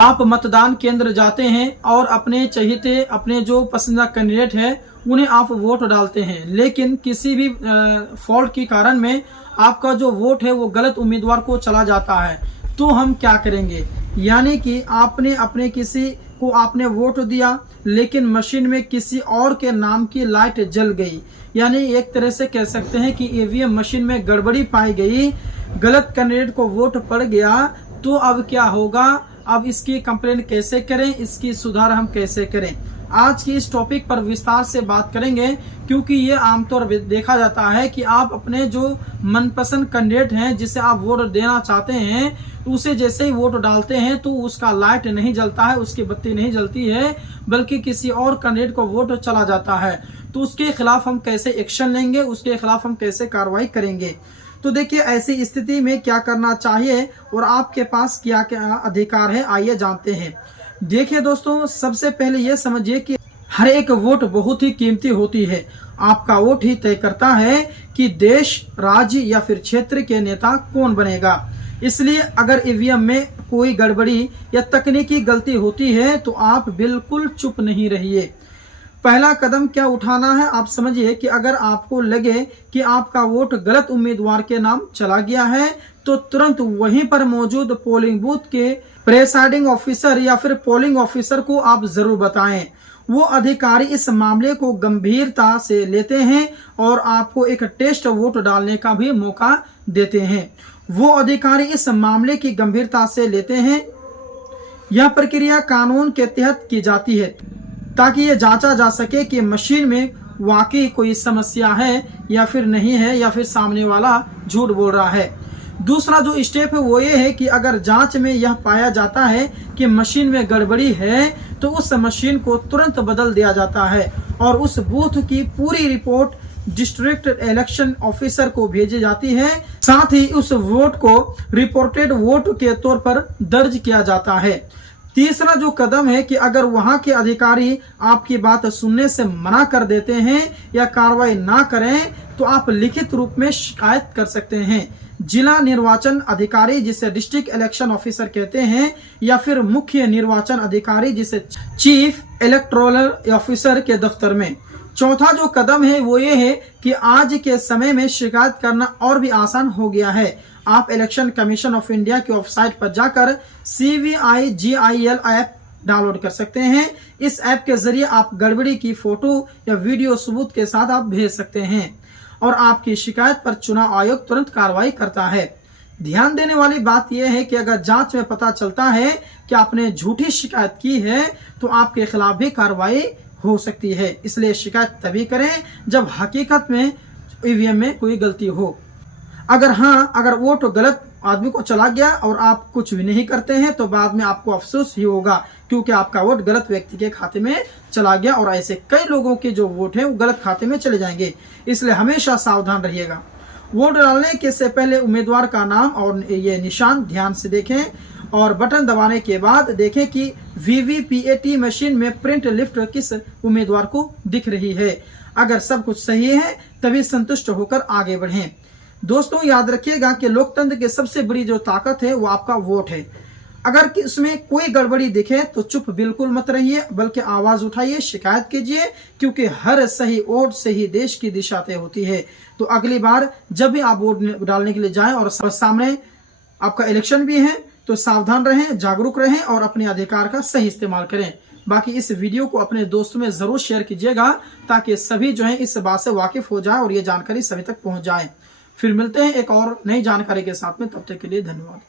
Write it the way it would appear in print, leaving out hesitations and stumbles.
आप मतदान केंद्र जाते हैं और अपने चहेते, अपने जो पसंदीदा कैंडिडेट है उन्हें आप वोट डालते हैं, लेकिन किसी भी फॉल्ट के कारण में आपका जो वोट है वो गलत उम्मीदवार को चला जाता है, तो हम क्या करेंगे? यानी कि आपने अपने किसी को आपने वोट दिया, लेकिन मशीन में किसी और के नाम की लाइट जल गई, यानी एक तरह से कह सकते हैं कि ईवीएम मशीन में गड़बड़ी पाई गई, गलत कैंडिडेट को वोट पड़ गया, तो अब क्या होगा? अब इसकी कंप्लेंट कैसे करें, इसकी सुधार हम कैसे करें? आज की इस टॉपिक पर विस्तार से बात करेंगे, क्योंकि ये आमतौर पर देखा जाता है कि आप अपने जो मनपसंद कैंडिडेट हैं, जिसे आप वोट देना चाहते हैं, उसे जैसे ही वोट डालते हैं तो उसका लाइट नहीं जलता है, उसकी बत्ती नहीं जलती है, बल्कि किसी और कैंडिडेट को वोट चला जाता है। तो उसके खिलाफ हम कैसे एक्शन लेंगे, उसके खिलाफ हम कैसे कार्रवाई करेंगे? तो देखिए, ऐसी स्थिति में क्या करना चाहिए और आपके पास क्या क्या अधिकार है, आइए जानते हैं। देखिए दोस्तों, सबसे पहले ये समझिए कि हर एक वोट बहुत ही कीमती होती है। आपका वोट ही तय करता है कि देश, राज्य या फिर क्षेत्र के नेता कौन बनेगा। इसलिए अगर ईवीएम में कोई गड़बड़ी या तकनीकी गलती होती है तो आप बिल्कुल चुप नहीं रहिए। पहला कदम क्या उठाना है, आप समझिए कि अगर आपको लगे कि आपका वोट गलत उम्मीदवार के नाम चला गया है, तो तुरंत वहीं पर मौजूद पोलिंग बूथ के प्रेसाइडिंग ऑफिसर या फिर पोलिंग ऑफिसर को आप जरूर बताएं। वो अधिकारी इस मामले को गंभीरता से लेते हैं और आपको एक टेस्ट वोट डालने का भी मौका देते हैं। वो अधिकारी इस मामले की गंभीरता से लेते हैं। यह प्रक्रिया कानून के तहत की जाती है ताकि ये जांचा जा सके कि मशीन में वाकई कोई समस्या है या फिर नहीं है, या फिर सामने वाला झूठ बोल रहा है। दूसरा जो स्टेप है वो ये है कि अगर जांच में यह पाया जाता है कि मशीन में गड़बड़ी है, तो उस मशीन को तुरंत बदल दिया जाता है और उस बूथ की पूरी रिपोर्ट डिस्ट्रिक्ट इलेक्शन ऑफिसर को भेजी जाती है। साथ ही उस वोट को रिपोर्टेड वोट के तौर पर दर्ज किया जाता है। तीसरा जो कदम है कि अगर वहां के अधिकारी आपकी बात सुनने से मना कर देते हैं या कार्रवाई ना करें, तो आप लिखित रूप में शिकायत कर सकते हैं जिला निर्वाचन अधिकारी, जिसे डिस्ट्रिक्ट इलेक्शन ऑफिसर कहते हैं, या फिर मुख्य निर्वाचन अधिकारी, जिसे चीफ इलेक्टोरल ऑफिसर के दफ्तर में। चौथा जो कदम है वो ये है कि आज के समय में शिकायत करना और भी आसान हो गया है। आप इलेक्शन कमीशन ऑफ इंडिया की वेबसाइट पर जाकर CVIGIL ऐप डाउनलोड कर सकते हैं। इस ऐप के जरिए आप गड़बड़ी की फोटो या वीडियो सबूत के साथ आप भेज सकते हैं और आपकी शिकायत पर चुनाव आयोग तुरंत कार्रवाई करता है। ध्यान देने वाली बात यह है कि अगर जांच में पता चलता है कि आपने झूठी शिकायत की है, तो आपके खिलाफ भी कार्रवाई हो सकती है। इसलिए शिकायत तभी करें जब हकीकत में ईवीएम में कोई गलती हो। अगर वोट गलत आदमी को चला गया और आप कुछ भी नहीं करते हैं, तो बाद में आपको अफसोस ही होगा, क्योंकि आपका वोट गलत व्यक्ति के खाते में चला गया और ऐसे कई लोगों के जो वोट है वो गलत खाते में चले जाएंगे। इसलिए हमेशा सावधान रहिएगा। वोट डालने के से पहले उम्मीदवार का नाम और ये निशान ध्यान से देखें और बटन दबाने के बाद देखें कि VVPAT मशीन में प्रिंट लिस्ट किस उम्मीदवार को दिख रही है। अगर सब कुछ सही है तभी संतुष्ट होकर आगे बढ़ें। दोस्तों, याद रखिएगा कि लोकतंत्र की सबसे बड़ी जो ताकत है वो आपका वोट है। अगर इसमें कोई गड़बड़ी दिखे तो चुप बिल्कुल मत रहिए, बल्कि आवाज उठाइए, शिकायत कीजिए, क्योंकि हर सही वोट से ही देश की दिशा तय होती है। तो अगली बार जब भी आप वोट डालने के लिए जाएं और सामने आपका इलेक्शन भी है, तो सावधान रहें, जागरूक रहें और अपने अधिकार का सही इस्तेमाल करें। बाकी इस वीडियो को अपने दोस्तों में जरूर शेयर कीजिएगा ताकि सभी जो है इस बात से वाकिफ हो जाए और ये जानकारी सभी तक पहुंच जाए। फिर मिलते हैं एक और नई जानकारी के साथ में, तब तक के लिए धन्यवाद।